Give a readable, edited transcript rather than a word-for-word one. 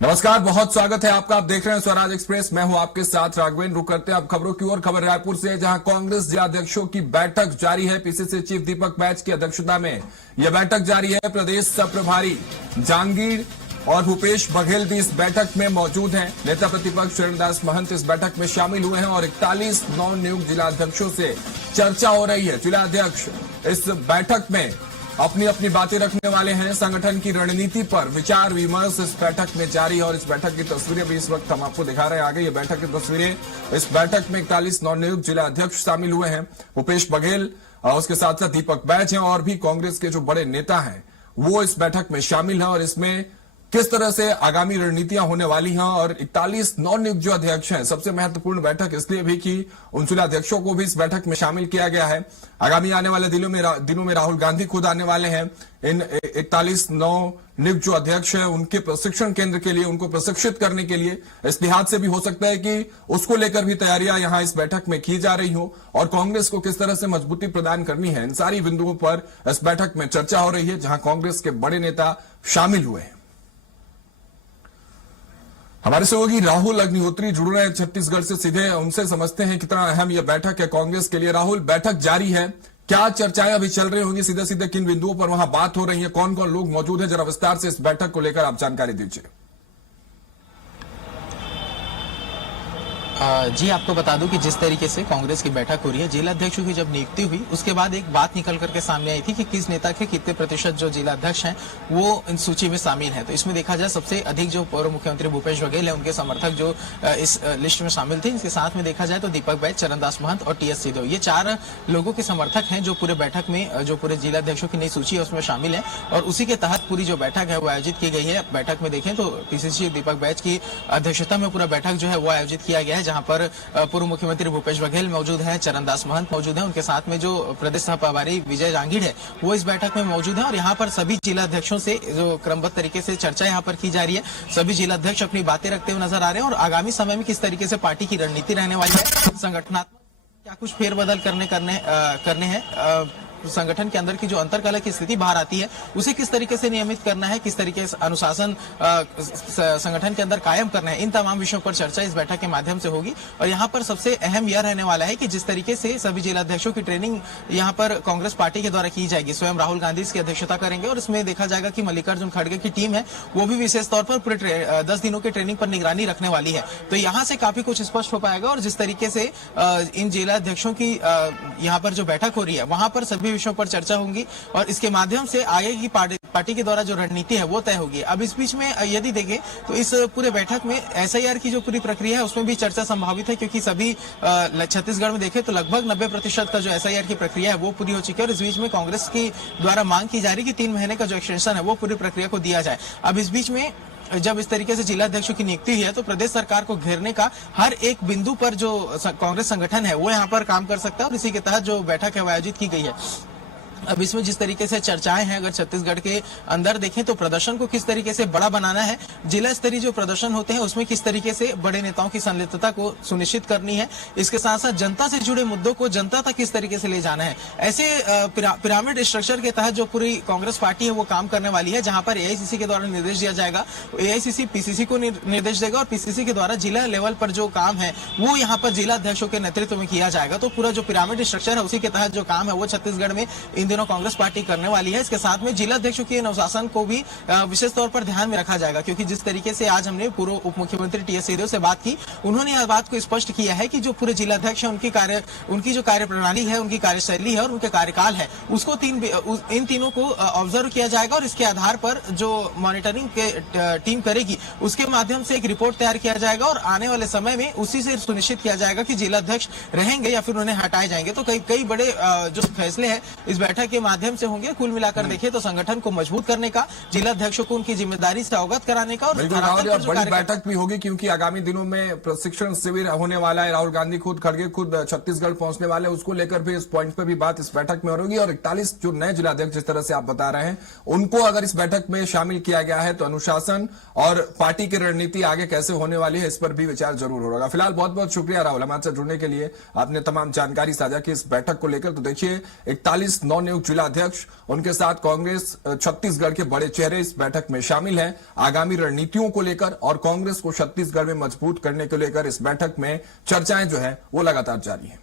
नमस्कार, बहुत स्वागत है आपका। आप देख रहे हैं स्वराज एक्सप्रेस। मैं हूं आपके साथ राघवेंद्र। रुक करते हैं अब खबरों की ओर। खबर रायपुर से, जहां कांग्रेस जिलाध्यक्षों की बैठक जारी है। पीसीसी चीफ दीपक बैच की अध्यक्षता में यह बैठक जारी है। प्रदेश प्रभारी जहांगीर और भूपेश बघेल भी इस बैठक में मौजूद हैं। नेता प्रतिपक्ष चरणदास महंत इस बैठक में शामिल हुए हैं और 41 नवनियुक्त जिलाध्यक्षों से चर्चा हो रही है। जिलाध्यक्ष इस बैठक में अपनी अपनी बातें रखने वाले हैं। संगठन की रणनीति पर विचार विमर्श इस बैठक में जारी है और इस बैठक की तस्वीरें भी इस वक्त हम आपको दिखा रहे हैं। आगे ये बैठक की तस्वीरें। इस बैठक में 41 नवनियुक्त जिला अध्यक्ष शामिल हुए हैं। भूपेश बघेल, उसके साथ साथ दीपक बैच हैं और भी कांग्रेस के जो बड़े नेता हैं वो इस बैठक में शामिल हैं। और इसमें किस तरह से आगामी रणनीतियां होने वाली हैं और 41 नवनियुक्त जो अध्यक्ष हैं, सबसे महत्वपूर्ण बैठक इसलिए भी कि उन जिला अध्यक्षों को भी इस बैठक में शामिल किया गया है। आगामी आने वाले दिनों में राहुल गांधी खुद आने वाले हैं। इन 41 नवनियुक्त जो अध्यक्ष हैं उनके प्रशिक्षण केंद्र के लिए, उनको प्रशिक्षित करने के लिए इस लिहाज से भी हो सकता है कि उसको लेकर भी तैयारियां यहां इस बैठक में की जा रही हो और कांग्रेस को किस तरह से मजबूती प्रदान करनी है, इन सारी बिंदुओं पर इस बैठक में चर्चा हो रही है, जहां कांग्रेस के बड़े नेता शामिल हुए हैं। हमारे सहयोगी राहुल अग्निहोत्री जुड़ रहे हैं छत्तीसगढ़ से सीधे। उनसे समझते हैं कितना अहम यह बैठक है कांग्रेस के लिए। राहुल, बैठक जारी है, क्या चर्चाएं अभी चल रही होंगी? सीधे सीधे किन बिंदुओं पर वहां बात हो रही है, कौन कौन लोग मौजूद हैं? जरा विस्तार से इस बैठक को लेकर आप जानकारी दीजिए। जी, आपको बता दूं कि जिस तरीके से कांग्रेस की बैठक हो रही है, जिला अध्यक्षों की जब नियुक्ति हुई उसके बाद एक बात निकल करके सामने आई थी कि किस नेता के कितने प्रतिशत जो जिला अध्यक्ष हैं वो इन सूची में शामिल हैं। तो इसमें देखा जाए सबसे अधिक जो पूर्व मुख्यमंत्री भूपेश बघेल है उनके समर्थक जो इस लिस्ट में शामिल थे। इसके साथ में देखा जाए तो दीपक बैच, चरणदास महंत और टीएस सिंहदेव, ये 4 लोगों के समर्थक हैं जो पूरे बैठक में, जो पूरे जिला अध्यक्षों की नई सूची है उसमें शामिल है। और उसी के तहत पूरी जो बैठक है वो आयोजित की गई है। बैठक में देखें तो पीसीसी दीपक बैच की अध्यक्षता में पूरा बैठक जो है वो आयोजित किया गया है, जहां पर पूर्व मुख्यमंत्री भूपेश बघेल मौजूद हैं, चरणदास महंत मौजूद हैं, उनके साथ में जो प्रदेश सह प्रभारी विजय जहांगीर है वो इस बैठक में मौजूद है। और यहाँ पर सभी जिला अध्यक्षों से जो क्रमबद्ध तरीके से चर्चा यहाँ पर की जा रही है। सभी जिला अध्यक्ष अपनी बातें रखते हुए नजर आ रहे हैं और आगामी समय में किस तरीके से पार्टी की रणनीति रहने वाली है, संगठनात्मक क्या कुछ फेरबदल करने हैं, संगठन के अंदर की जो अंतरकलह की स्थिति बाहर आती है उसे किस तरीके से नियमित करना है, किस तरीके से अनुशासन संगठन के अंदर कायम करना है, इन तमाम विषयों पर चर्चा इस बैठक के माध्यम से होगी। और यहाँ पर सबसे अहम यह रहने वाला है कि जिस तरीके से सभी जिला अध्यक्षों की ट्रेनिंग यहाँ पर कांग्रेस पार्टी के द्वारा की जाएगी, स्वयं राहुल गांधी इसकी अध्यक्षता करेंगे और इसमें देखा जाएगा कि मल्लिकार्जुन खड़गे की टीम है वो भी विशेष तौर पर पूरे 10 दिनों की ट्रेनिंग पर निगरानी रखने वाली है। तो यहाँ से काफी कुछ स्पष्ट हो पाएगा और जिस तरीके से इन जिला अध्यक्षों की यहाँ पर जो बैठक हो रही है वहां पर सभी विषयों पर चर्चा होगी और इसके माध्यम से आगे की पार्टी के द्वारा जो रणनीति है वो तय होगी। अब इस बीच में यदि देखें तो इस पूरे बैठक में एसआईआर की जो पूरी प्रक्रिया है उसमें भी चर्चा संभावित है, क्योंकि सभी छत्तीसगढ़ में देखें तो लगभग 90% का जो एसआईआर की प्रक्रिया है वो पूरी हो चुकी है। और इस बीच में कांग्रेस की द्वारा मांग की जा रही है कि 3 महीने का जो एक्सटेंशन है वो पूरी प्रक्रिया को दिया जाए। अब इस बीच में जब इस तरीके से जिला अध्यक्षों की नियुक्ति हुई है तो प्रदेश सरकार को घेरने का हर एक बिंदु पर जो कांग्रेस संगठन है वो यहाँ पर काम कर सकता है और इसी के तहत जो बैठक है वो आयोजित की गई है। अब इसमें जिस तरीके से चर्चाएं हैं, अगर छत्तीसगढ़ के अंदर देखें तो प्रदर्शन को किस तरीके से बड़ा बनाना है, जिला स्तरीय जो प्रदर्शन होते हैं उसमें किस तरीके से बड़े नेताओं की संलिप्तता को सुनिश्चित करनी है, इसके साथ साथ जनता से जुड़े मुद्दों को जनता तक किस तरीके से ले जाना है। ऐसे पिरामिड स्ट्रक्चर के तहत जो पूरी कांग्रेस पार्टी है वो काम करने वाली है, जहां पर एआईसीसी के द्वारा निर्देश दिया जाएगा, एआईसीसी पीसीसी को निर्देश देगा और पीसीसी के द्वारा जिला लेवल पर जो काम है वो यहाँ पर जिला अध्यक्षों के नेतृत्व में किया जाएगा। तो पूरा जो पिरामिड स्ट्रक्चर है उसी के तहत जो काम है वो छत्तीसगढ़ में इन दिनों कांग्रेस पार्टी करने वाली है। इसके साथ में जिला अध्यक्षों के अनुशासन को भी विशेष तौर पर ध्यान में रखा जाएगा, क्योंकि जिस तरीके से आज हमने पूर्व उप मुख्यमंत्री टीएस सिंहदेव से बात की, उन्होंने यह बात को स्पष्ट किया है कि जो पूरे जिला अध्यक्ष है उनकी जो कार्य प्रणाली है, उनकी कार्यशैली है और उनके कार्यकाल है उसको इन तीनों को ऑब्जर्व किया जाएगा और इसके आधार पर जो मॉनिटरिंग के टीम करेगी उसके माध्यम से एक रिपोर्ट तैयार किया जाएगा और आने वाले समय में उसी से सुनिश्चित किया जाएगा कि जिला अध्यक्ष रहेंगे या फिर उन्हें हटाए जाएंगे। तो कई बड़े जो फैसले हैं इस बैठक के माध्यम से होंगे। कुल मिलाकर देखें तो संगठन को मजबूत करने का, जिला अध्यक्षों को उनकी जिम्मेदारी से अवगत कराने का और बड़ी बैठक भी होगी, क्योंकि आगामी दिनों में प्रशिक्षण शिविर होने वाला है। राहुल गांधी खड़गे खुद छत्तीसगढ़ पहुंचने वाले, उसको लेकर भी इस पॉइंट पे भी बात इस बैठक में होगी। और 41 जो नए जिलाध्यक्ष जिस तरह से आप बता रहे हैं उनको अगर इस बैठक में शामिल किया गया है तो अनुशासन और पार्टी की रणनीति आगे कैसे होने वाली है इस पर भी विचार जरूर होगा। फिलहाल बहुत बहुत शुक्रिया राहुल, हमारे साथ जुड़ने के लिए। आपने तमाम जानकारी साझा की इस बैठक को लेकर। तो देखिए 41 नौ नवनियुक्त जिला अध्यक्ष, उनके साथ कांग्रेस छत्तीसगढ़ के बड़े चेहरे इस बैठक में शामिल हैं। आगामी रणनीतियों को लेकर और कांग्रेस को छत्तीसगढ़ में मजबूत करने को लेकर इस बैठक में चर्चाएं जो है वो लगातार जारी है।